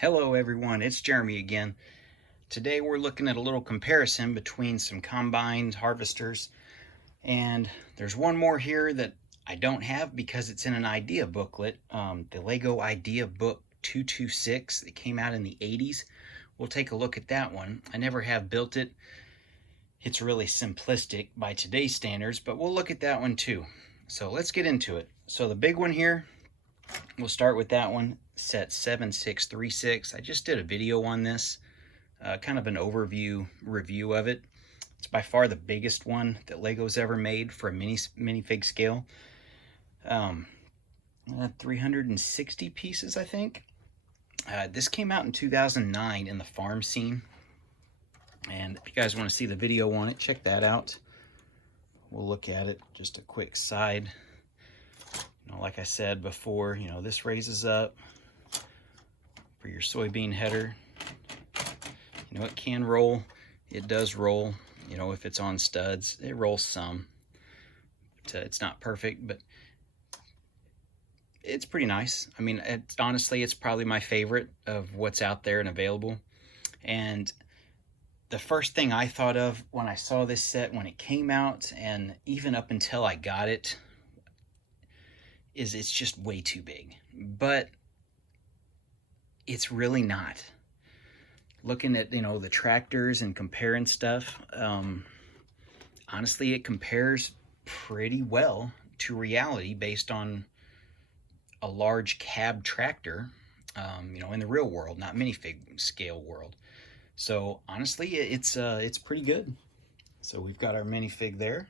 Hello everyone, it's Jeremy again. Today we're looking at a little comparison between some combined harvesters, and there's one more here that I don't have because it's in an idea booklet, the LEGO Idea Book 226 that came out in the 80s. We'll take a look at that one. I never have built it. It's really simplistic by today's standards, but we'll look at that one too. So let's get into it. So the big one here, we'll start with that one, set 7636. I just did a video on this, kind of an overview review of it. It's by far the biggest one that LEGO's ever made for a minifig scale. 360 pieces, I think. This came out in 2009 in the farm scene. And if you guys want to see the video on it, check that out. We'll look at it. Just a quick side. Like I said before, this raises up for your soybean header. It can roll. It does roll. If it's on studs, it rolls some. But, it's not perfect, but it's pretty nice. I mean, honestly, it's probably my favorite of what's out there and available. And the first thing I thought of when I saw this set when it came out, and even up until I got it, is it's just way too big. But it's really not. Looking at the tractors and comparing stuff, honestly it compares pretty well to reality based on a large cab tractor, in the real world, not minifig scale world. So honestly it's pretty good. So we've got our minifig there.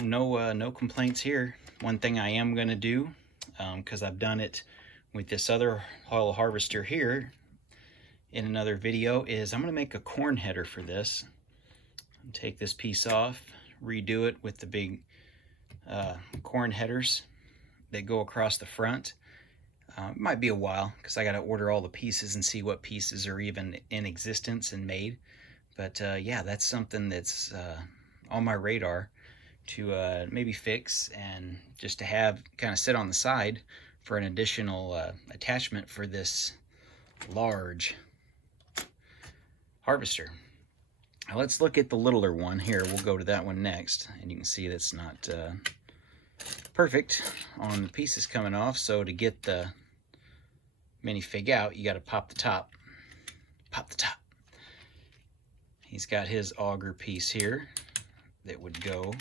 No complaints here. One thing I am going to do, because I've done it with this other hollow harvester here in another video, is I'm going to make a corn header for this. Take this piece off, redo it with the big corn headers that go across the front. It might be a while because I got to order all the pieces and see what pieces are even in existence and made. But yeah, that's something that's on my radar to maybe fix, and just to have kind of sit on the side for an additional attachment for this large harvester. Now let's look at the littler one here. We'll go to that one next, and you can see that's not perfect on the pieces coming off. So to get the minifig out, you got to pop the top. Pop the top. He's got his auger piece here that would go.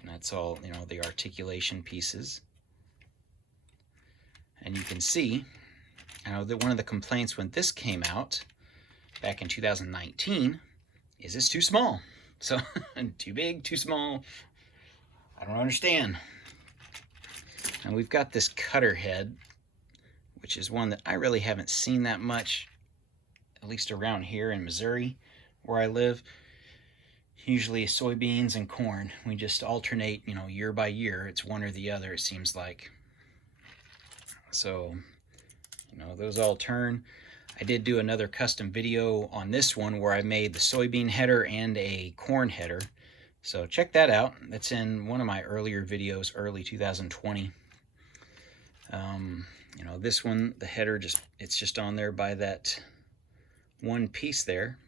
And that's all, the articulation pieces. And you can see, that one of the complaints when this came out back in 2019 is it's too small. So, too big, too small. I don't understand. And we've got this cutter head, which is one that I really haven't seen that much, at least around here in Missouri, where I live. Usually soybeans and corn. We just alternate, year by year. It's one or the other, it seems like. So, those all turn. I did do another custom video on this one where I made the soybean header and a corn header. So check that out. That's in one of my earlier videos, early 2020. This one, the header, it's just on there by that one piece there.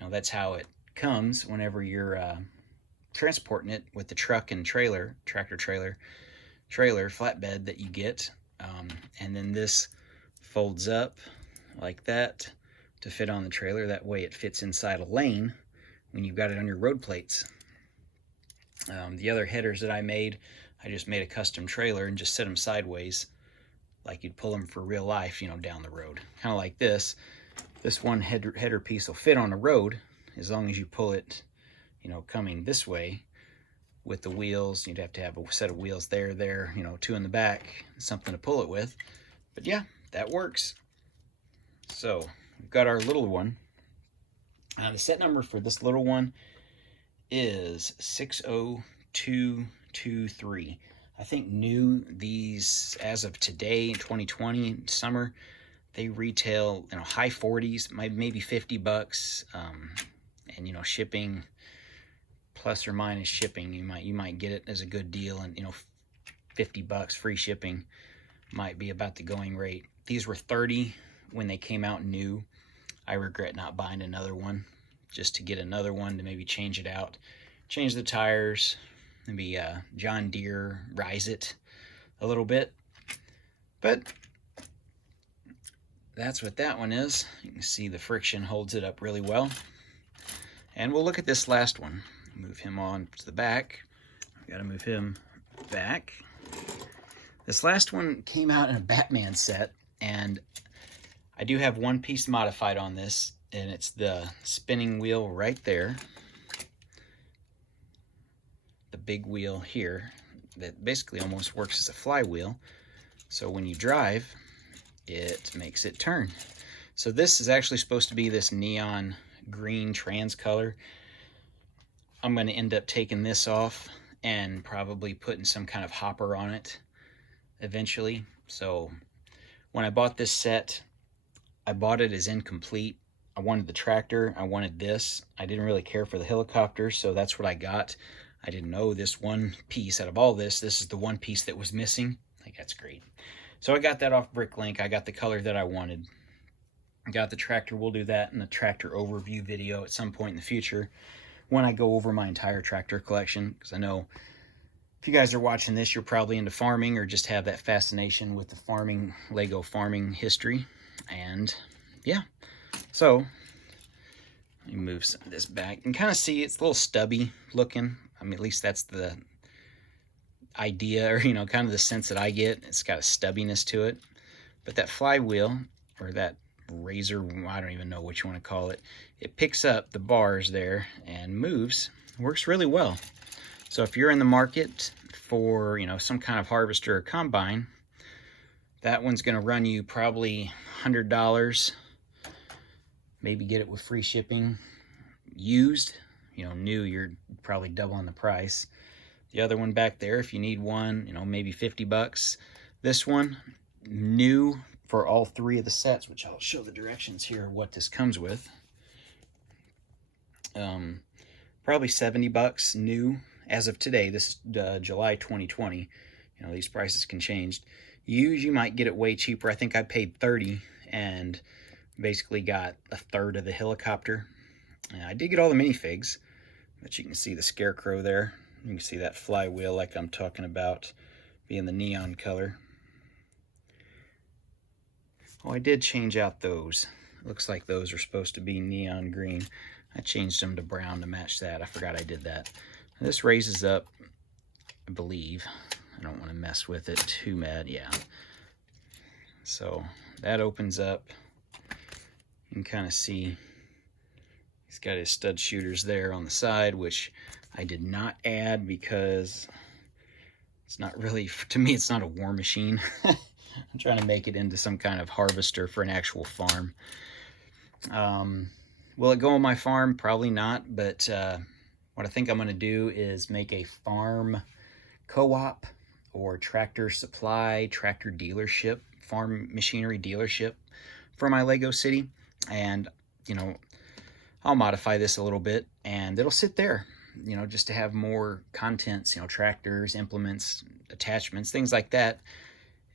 That's how it comes whenever you're transporting it with the truck and trailer, tractor trailer flatbed that you get. And then this folds up like that to fit on the trailer. That way it fits inside a lane when you've got it on your road plates. The other headers that I made, I just made a custom trailer and just set them sideways like you'd pull them for real life, down the road. Kind of like this. This one header piece will fit on the road as long as you pull it, coming this way with the wheels. You'd have to have a set of wheels there, two in the back, something to pull it with. But yeah, that works. So we've got our little one. The set number for this little one is 60223. I think new, these as of today, 2020 summer, they retail high 40s, maybe $50, and shipping plus or minus shipping, you might get it as a good deal, and 50 bucks free shipping might be about the going rate. These were 30 when they came out new. I regret not buying another one, just to get another one to maybe change it out, change the tires, maybe John Deere rise it a little bit. But that's what that one is. You can see the friction holds it up really well. And we'll look at this last one. Move him on to the back. I gotta move him back. This last one came out in a Batman set, and I do have one piece modified on this, and it's the spinning wheel right there. The big wheel here that basically almost works as a flywheel. So when you drive, it makes it turn. So this is actually supposed to be this neon green trans color. I'm going to end up taking this off and probably putting some kind of hopper on it eventually. So when I bought this set, I bought it as incomplete. I wanted the tractor, I wanted this. I didn't really care for the helicopter, so that's what I got. I didn't know this one piece out of all this is the one piece that was missing. I think that's great. So I got that off Bricklink. I got the color that I wanted. I got the tractor. We'll do that in the tractor overview video at some point in the future when I go over my entire tractor collection, because I know if you guys are watching this, you're probably into farming or just have that fascination with the farming, Lego farming history. And yeah, so let me move some of this back. You can kind of see it's a little stubby looking. I mean, at least that's the idea, or, you know, kind of the sense that I get. It's got a stubbiness to it. But that flywheel, or that razor, I don't even know what you want to call it, it picks up the bars there and moves. Works really well. So if you're in the market for, you know, some kind of harvester or combine, that one's going to run you probably $100. Maybe get it with free shipping. Used, you know, new, you're probably doubling the price. The other one back there, if you need one, you know, maybe 50 bucks. This one, new for all three of the sets, which I'll show the directions here, what this comes with. Probably 70 bucks new as of today. This is July 2020. You know, these prices can change. You might get it way cheaper. I think I paid 30 and basically got a third of the helicopter. I did get all the minifigs, but you can see the scarecrow there. You can see that flywheel like I'm talking about being the neon color. Oh, I did change out those. Looks like those are supposed to be neon green. I changed them to brown to match that. I forgot I did that. This raises up, I believe. I don't want to mess with it too bad. Yeah. So that opens up. You can kind of see he's got his stud shooters there on the side, which I did not add because it's not really, to me, it's not a war machine. I'm trying to make it into some kind of harvester for an actual farm. Will it go on my farm? Probably not, but what I think I'm going to do is make a farm co-op or tractor supply, tractor dealership, farm machinery dealership for my Lego city. And, you know, I'll modify this a little bit and it'll sit there, you know, just to have more contents, you know, tractors, implements, attachments, things like that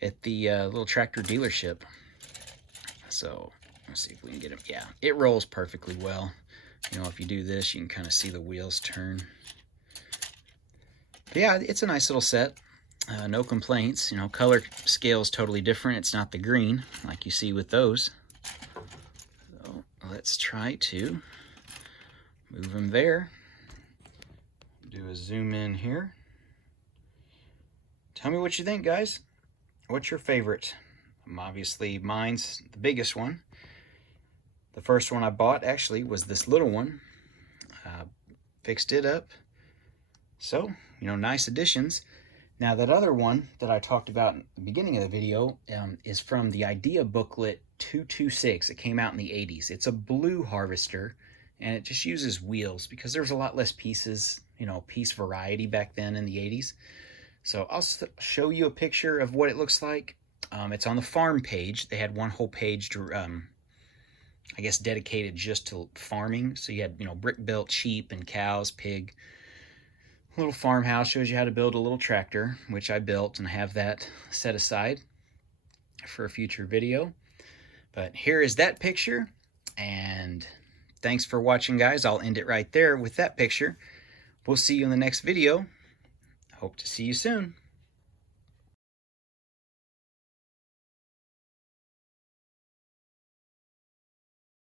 at the little tractor dealership. So let's see if we can get it. Yeah, it rolls perfectly well. You know, if you do this, you can kind of see the wheels turn. But yeah, it's a nice little set. No complaints. You know, color scale is totally different. It's not the green like you see with those. So let's try to move them there. Do a zoom in here. Tell me what you think, guys. What's your favorite? Obviously, mine's the biggest one. The first one I bought actually was this little one. Fixed it up. So, you know, nice additions. Now that other one that I talked about in the beginning of the video is from the Idea Booklet 226. It came out in the 80s. It's a blue harvester and it just uses wheels because there's a lot less pieces, you know, piece variety back then in the 80s. So I'll show you a picture of what it looks like. It's on the farm page. They had one whole page to, I guess, dedicated just to farming. So you had, you know, brick-built sheep and cows, pig, little farmhouse, shows you how to build a little tractor, which I built and have that set aside for a future video. But here is that picture, and thanks for watching, guys. I'll end it right there with that picture. We'll see you in the next video. Hope to see you soon.